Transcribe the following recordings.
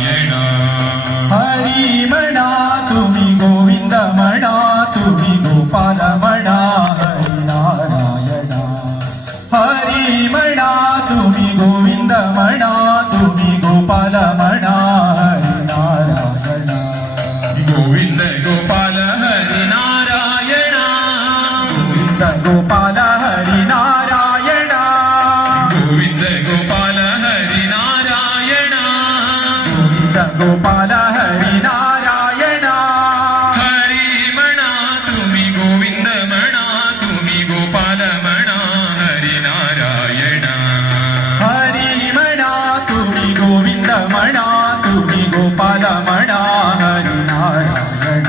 ನಾರಾಯಣ. ಹರಿಮಣ ತುಮಿ ಗೋವಿಂದಮಣ ತುಮಿ ಗೋಪಾಲಮಣ ಹರಿನಾರಾಯಣ. ಹರಿಮಣ ತುಮಿ ಗೋವಿಂದಮಣ ತುಮಿ ಗೋಪಾಲಮಣ ಹರಿನಾರಾಯಣ. ಗೋವಿಂದ ಗೋಪಾಲ ಹರಿನಾರಾಯಣ. ಗೋವಿಂದ ಗೋಪಾಲ ಹರಿನಾರಾಯಣ. ಗೋವಿಂದ ಗೋಪಾಲ ಹರಿನಾರಾಯಣ. ಗೋವಿಂದ ಗೋಪಾಲ ಹರಿನಾರಾಯಣ. ಹರಿಮಣ ತುಮಿ ಗೋವಿಂದಮಣ ತುಮಿ ಗೋಪಾಲಮಣ ಹರಿನಾರಾಯಣ. ಹರಿಮಣ ತುಮಿ ಗೋವಿಂದಮಣ ತುಮಿ ಗೋಪಾಲಮಣ ಹರಿನಾರಾಯಣ.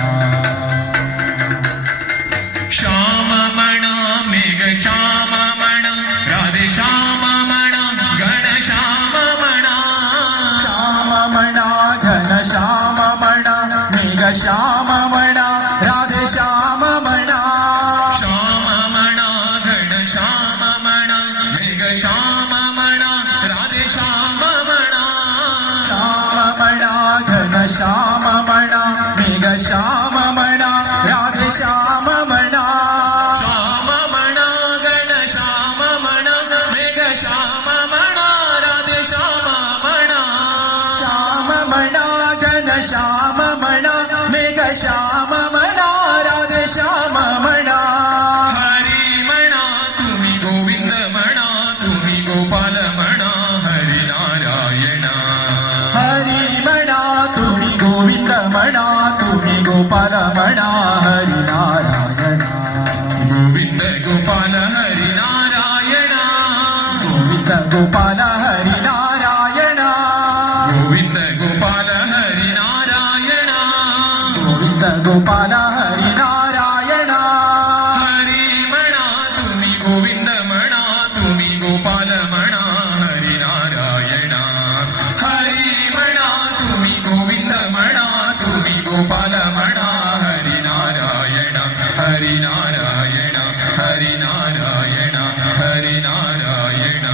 ಶ್ಯಾಮಮಣ ಮೇಘ ಶ್ಯಾಮಮಣ ರಾಧೆ ಶ್ಯಾಮಮಣ ಗಣ ಶ್ಯಾಮಮಣ. ಶ್ಯಾಮಮಣ ಘನ ಶ್ಯಾಮಮಣ ಮೇಘ ಶ್ಯಾಮಮಣ ರಾಧೆ ಶ್ಯಾಮಮಣ. ಶ್ಯಾಮಮಣ ಗಣ ಶ್ಯಾಮಮಣ ಮೇಘ ಶ್ಯಾಮಮಣ ರಾಧೆ ಶ್ಯಾಮಮಣ. ಶ್ಯಾಮಮಣ ಘನ ಶ್ಯಾಮಮಣ ಮೇಘ ಶ್ಯಾಮಮಣ ರಾಧೆ ಶ್ಯಾಮಮಣ. ಶ್ಯಾಮಮಣ ಗಣ ಶ್ಯಾಮಮಣ ಮೇಘ ಶ್ಯಾಮಮಣ ರಾಧೆ ಶ್ಯಾಮಮಣ. ಶ್ಯಾಮಮಣ ಘನ ಶ್ಯಾಮಮಣ ಮೇಘ ಶ್ಯಾಮಮಣ ರಾಧೆ ಶ್ಯಾಮಮಣ. ಹರಿಮಣ ತುಮಿ ಗೋವಿಂದಮಣ ತುಮಿ ಗೋಪಾಲಮಣ ಹರಿನಾರಾಯಣ. ಹರಿಮಣ ತುಮಿ ಗೋವಿಂದಮಣ ತುಮಿ ಗೋಪಾಲಮಣ ಹರಿನಾರಾಯಣ. ಗೋವಿಂದ ಗೋಪಾಲ ಹರಿನಾರಾಯಣ. ಗೋವಿಂದ ಗೋಪಾಲ ಹರಿನಾರಾಯಣ. ಗೋವಿಂದ ಗೋಪಾಲ ಹರಿನಾರಾಯಣ. ಗೋವಿಂದ ಗೋಪಾಲ ಹರಿನಾರಾಯಣ. ಹರಿಮಣ ತುಮಿ ಗೋವಿಂದಮಣ ತುಮಿ ಗೋಪಾಲಮಣ ಹರಿನಾರಾಯಣ. ಹರಿಮಣ ತುಮಿ ಗೋವಿಂದಮಣ ತುಮಿ ಗೋಪಾಲಮಣ ಹರಿನಾರಾಯಣ. ಹರಿನಾರಾಯಣ ಹರಿನಾರಾಯಣ ಹರಿನಾರಾಯಣ.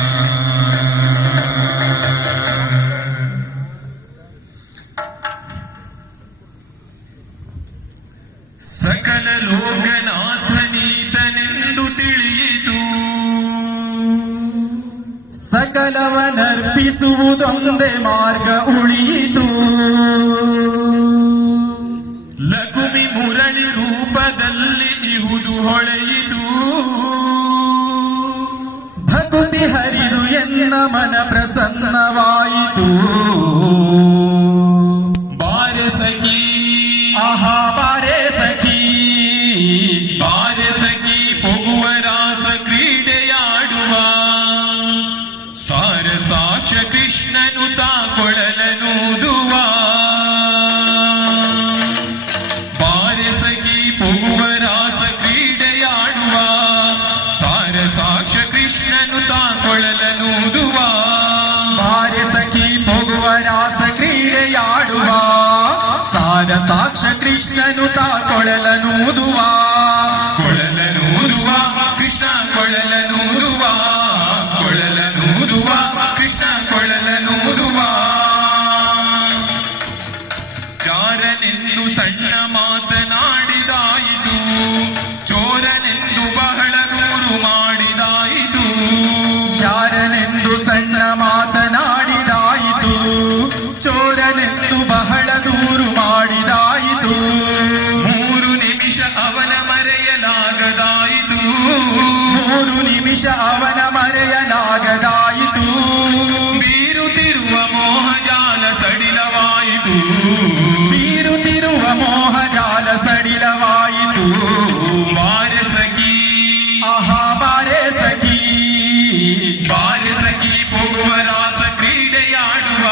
ಸಕಲ ಲೋಕನಾಥನೀತನೆಂದು ತಿಳಿಯಿತು. ಸಕಲವನರ್ಪಿಸುವುದೊಂದೇ ಮಾರ್ಗ ಉಳಿಯಿತು. ಲಘುಮಿ ಮುರಳಿ ರೂಪದಲ್ಲಿ ಇಹುದು ಹೊಳೆಯಿತು. ಭಕ್ತಿ ಹರಿದು ಎನ್ನ ಮನ ಪ್ರಸನ್ನವಾಯಿತು. ಬಾರೆ ಸಖಿ ಆಹಾ ಬಾರೆ ಸಖಿ. ಬಾರೆ ಸಖಿ ಪೊಗುವ ರಾಸ ಕ್ರೀಡೆಯಾಡುವ. ಸಾರ ಸಾಕ್ಷ ಕೃಷ್ಣನು ತಾಕೊಳಲನೂದುವ. ಬಾರೆ ಸಖಿ ಪೊಗುವ ರಾಸ ಕ್ರೀಡೆಯಾಡುವ. ಸಾರ ಸಾಕ್ಷ ಕೃಷ್ಣನು ತಾಕೊಳಲನೂದುವ. ಬಾರೆ ಸಖಿ ಹೋಗುವ ರಾಸ ಕ್ರೀಡೆಯಾಡುವ. ಸಾರ ಸಾಕ್ಷ ಕೃಷ್ಣನು ತಾಕೊಳಲನೂದುವ. ಕೊಳಲನೂದುವ ಕೃಷ್ಣ ಕೊಳಲನೂದುವ. ಕೊಳಲನೂದುವ ಕೃಷ್ಣ ಕೊಳಲನೂದುವ. ಚಾರನೆಂದು ಸಣ್ಣ ಮಾತನಾಡಿದಾಯಿತು. ಚೋರನೆಂದು ಬಹಳ ದೂರು ಮಾಡಿದಾಯಿತು. ಜಾರನೆಂದು ಸಣ್ಣ ಮಾತನಾಡಿದಾಯಿತು. ಚೋರನೆಂದು ಬಹಳ ದೂರು ಮಾಡಿದಾಯಿತು. 3 ನಿಮಿಷ ಅವನ ಮರೆಯಲಾಗದಾಯಿತು. 3 ನಿಮಿಷ ಅವನ ಮರೆಯಲಾಗದಾಯಿತು. ಬೀರುತ್ತಿರುವ ಮೋಹಜಾಲ ಸಡಿಲವಾಯಿತು. ಬೀರುತ್ತಿರುವ ಮೋಹಜಾಲ ಸಡಿಲವಾಯಿತು. ಬಾರೆ ಸಖಿ ಆಹಾ ಬಾರೆ ಸಖಿ. ಬಾರೆ ಸಖಿ ಪೊಗುವ ರಾಸ ಕ್ರೀಡೆಯಾಡುವ.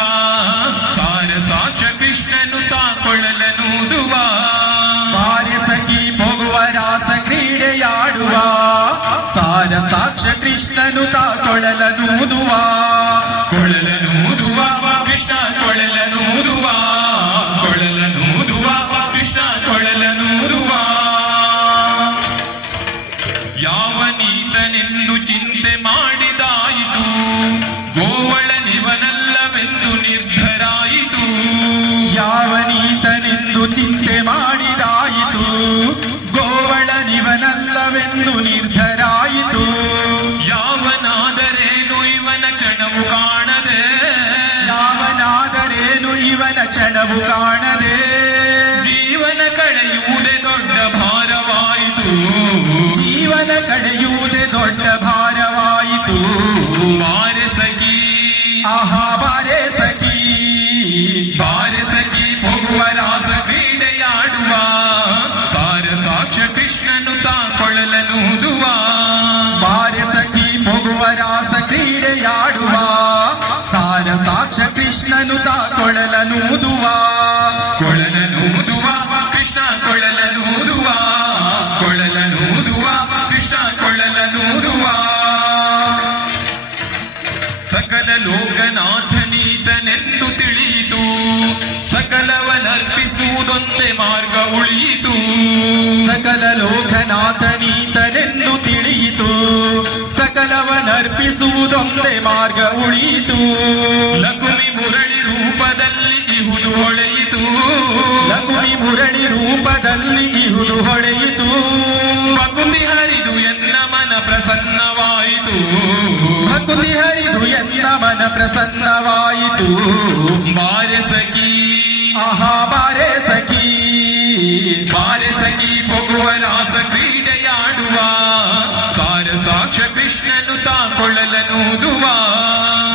ಸಾರ ಸಾಕ್ಷ ಕೃಷ್ಣನು ತಾಕೊಳಲನೂದುವ. ಬಾರೆ ಸಖಿ ಹೋಗುವ ರಾಸ ಕ್ರೀಡೆಯಾಡುವ. ಸಾರ ಸಾಕ್ಷ ಕೃಷ್ಣನು ತಾಕೊಳಲನೂದುವ. ಕೊಳಲನೂದುವ ಕೃಷ್ಣ ಕೊಳಲನೂದುವ. ಕೊಳಲನೂದುವ ಕೃಷ್ಣ ಕೊಳಲನೂದುವ. ಯಾವ ನೀತನೆಂದು ಚಿಂತೆ ಮಾಡಿದಾಯಿತು. ಗೋವಳನಿವನಲ್ಲವೆಂದು ನಿರ್ಧರಾಯಿತು. ಚಿಂತೆ ಮಾಡಿದಾಯಿತು, ಗೋವಳನಿವನಲ್ಲವೆಂದು ನಿರ್ಧರಾಯಿತು. ಯಾವನಾದರೇನು ಇವನ ಕ್ಷಣವು ಕಾಣದೆ, ಯಾವನಾದರೇನು ಇವನ ಕ್ಷಣವು ಕಾಣದೆ, ಜೀವನ ಕಳೆಯುವುದೇ ದೊಡ್ಡ ಭಾರವಾಯಿತು, ಜೀವನ ಕಳೆಯುವುದೇ ದೊಡ್ಡ ಭಾರವಾಯಿತು. ಬಾರೆ ಸಖಿ, ಆಹಾ ಬಾರೆ ಸಖಿ, ಬಾರೆ ಸಖಿ ಹೋಗುವ ರಾಸ ಕ್ರೀಡೆಯಾಡುವ, ಸಾರ ಸಾಕ್ಷ ಕೃಷ್ಣನು ತಾಕೊಳ್ಳಲನೂದುವ. ಬಾರೆ ಸಖಿ ಹೋಗುವ ರಾಸ ಕ್ರೀಡೆಯಾಡುವ, ಸಾರ ಸಾಕ್ಷ ಕೃಷ್ಣನು ತಾಕೊಳ್ಳಲನೂದುವ. ಕೊಳಲನೂದುವ ಕೃಷ್ಣ ಕೊಳಲನೂದುವ, ಕೊಳಲನೂದುವ ಕೃಷ್ಣ ಕೊಳಲನೂದುವ. ಸಕಲ ಲೋಕನಾಥನೀತನೆಂದು ತಿಳಿಯಿತು, ಸಕಲವನರ್ಪಿಸುವುದೊಂದೇ ಮಾರ್ಗ ಉಳಿಯಿತು. ಸಕಲ ಲೋಕನಾಥನೀತನೆಂದು ತಿಳಿಯಿತು, ಸಕಲವನರ್ಪಿಸುವುದೊಂದೇ ಮಾರ್ಗ ಉಳಿಯಿತು. ಲಕುಮಿ ಮುರಳಿ ರೂಪದಲ್ಲಿ ಇಹುದು ಹೊಳೆಯಿತು, ಲಕುಮಿ ಮುರಳಿ ರೂಪದಲ್ಲಿ ಇಹುದು ಹೊಳೆಯಿತು. ಭಕುತಿ ಹರಿದು ಎನ್ನ ಮನ ಪ್ರಸನ್ನವಾಯಿತು, ಭಕುತಿ ಹರಿದು ಎನ್ನ ಮನ ಪ್ರಸನ್ನವಾಯಿತು. ಬಾರೆ ಸಖಿ, ಆಹಾ ಬಾರೆ ಸಖಿ, ಬಾರೆ ಸಖಿ ಹೋಗುವ ರಾಸ ಕ್ರೀಡೆಯಾಡುವ, ಸಾರ ಸಾಕ್ಷ ಕೃಷ್ಣನು ತಾಕೊಳ್ಳಲನೂದುವ.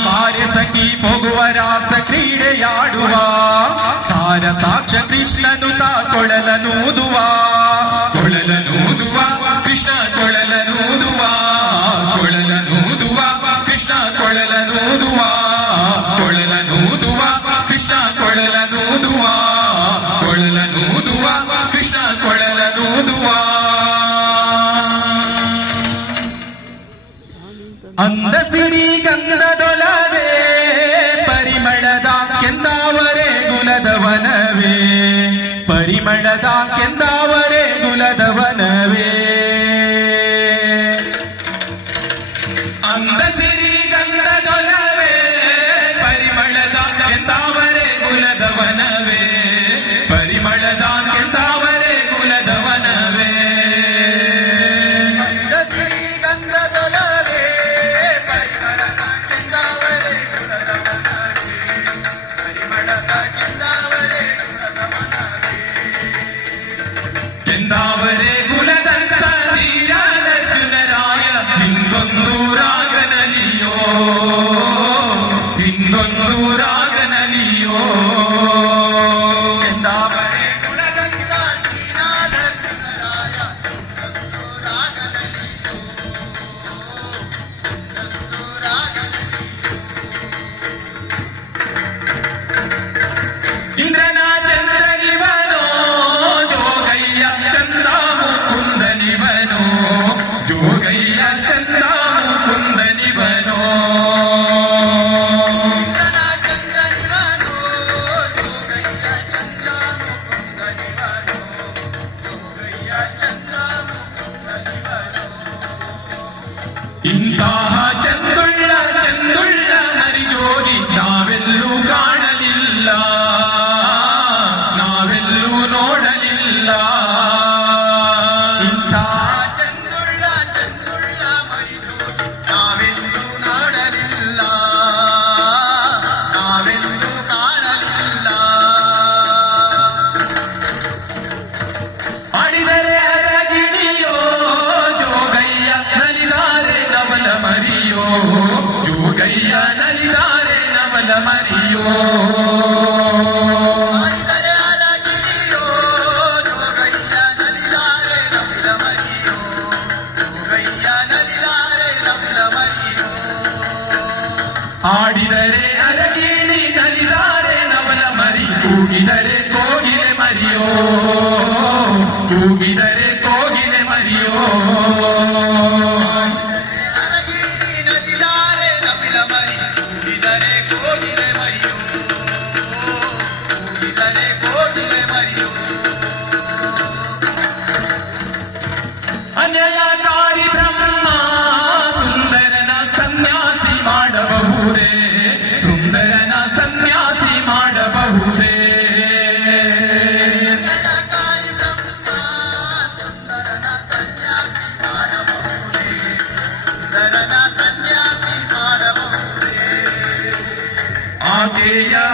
ಬಾರೆ ಸಖಿ ಹೋಗುವ ರಾಸ ಕ್ರೀಡೆಯಾಡುವ, ಸಾರ ಸಾಕ್ಷ ಕೃಷ್ಣನು ತಾಕೊಳ್ಳಲನೂದುವ. ಕೊಳಲನೂದುವ ಕೃಷ್ಣ ಕೊಳಲನೂದುವ, ಕೊಳಲನೂದುವ ಕೃಷ್ಣ ಕೊಳಲನೂದುವ, ಕೊಳಲನೂದುವ ಕೃಷ್ಣ ಕೊಳಲನೂದುವ, ಕೊಳಲನೂದುವ ಕೃಷ್ಣ ಕೊಳಲನೂದುವ. ಅಂದ ಸಿರಿ ಗಂಧದೊಲವೇ, ಪರಿಮಳದ ಕೆಂದಾವರೆ ಗುಲದವನವೇ, ಪರಿಮಳದ ಕೆಂದಾವರೆ ಗುಲದವನವೇ. ಅಂದ ಸಿರಿ ಗಂಧದೊಲವೇ, ಪರಿಮಳದ ಕೆಂದಾವರೆ ಕುಲದವನವೇ, ಪರಿಮಳದ ಕೆಂದಾವರೆ ಕುಲದವನವೇ. ಕೆಂದಾವರೆ ಕುಲದಂತ ಧೀರಾರ್ಜುನರಾಯ ಹಿಂದೊಂದು ರಾಗನಲಿಯೋ, ಹಿಂದೊಂದು ರಾಗನಲಿಯೋ. ಕೆಂದಾವರೆ ಗುಣಗಂಧ ಶ್ರೀನಾರಾಯಣರಾಯ ಹಿಂದೊಂದು ರಾಗನಲಿಯೋ, ಹಿಂದೊಂದು ರಾಗನಲಿಯೋ. ಇಂದ್ರನ ಚಂದ್ರನಿವನೋ, ಜೋಗಯ್ಯ ಚಂದ ಮುಕುಂದನಿವನೋ, ಜೋಗಯ್ಯ ಚಂದ ಮುಕುಂದನಿವನೋ. ಇಂದ್ರನ ಚಂದ್ರನಿವನೋ, ಜೋಗಯ್ಯ ಚಂದ್ರ ಮುಕುಂದನಿವನೋ, ಜೋಗಯ್ಯ ಚಂದ್ರ ಮುಕುಂದನಿವನೋ. ಇಂತಹ ಚಂದುಳ್ಳ ಚಂದುಳ್ಳ ಮರಿಜೋಗಿ ನಾವೆಲ್ಲೂ ಕಾಣಲಿಲ್ಲ, ನಾವೆಲ್ಲೂ ನೋಡಲಿಲ್ಲ. ಇಂಥ ಚಂದುಳ್ಳ ಚಂದುಳ್ಳ ಮರಿಜೋಗಿ ನಾವೆಂದೂ ನೋಡಲಿಲ್ಲ, ನಾವೆಂದೂ ಕಾಣಲಿಲ್ಲ. ಆಡಿದರೆ ಅರಗಿಣಿಯೋ, ಜೋಗಯ್ಯ ನಲಿದಾರೆ ನವಲ ಮರಿಯೋ, ಜೋಗಯ್ಯ ನಲಿದಾರೆ ನವಲ ಮರಿಯೋ. ಆಡಿದರೆ ಅರಗಿಣಿಯೋ, ಜೋಗಯ್ಯ ನಲಿದಾರೆ ನವಿಲ ಮರಿಯೋ, ಜೋಗಯ್ಯ ನಲಿದಾರೆ ನವಿಲ ಮರಿಯೋ. ಆಡಿದರೆ ಅರಗಿಣಿ ನಲಿದಾರೆ ನವಲ ಮರಿ, ಕೂಗಿದರೆ ಕೋಗಿಲೆ ಮರಿಯೋ, ಕೂಗಿದರೆ ಕೋಗಿಲೆ ಮರಿಯೋ. ಅರಗಿಣಿ ನಲಿದಾರೆ ನವಿಲ ಮರಿ, ಕೂಗಿದರೆ ಕೋಗಿಲೆ ಮರಿಯೋ, ಕೂಗಿದರೆ ಕೋಗಿಲೆ ಮರಿಯೋ. ಅನ್ಯಾಯಕಾರಿ ಬ್ರಹ್ಮ ಸುಂದರನ ಸನ್ಯಾಸಿ ಮಾಡಬಹುದೇ, ಸುಂದರನ ಸನ್ಯಾಸಿ ಮಾಡಬಹುದೇ.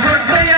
ಹೊಟ್ಟೆಯ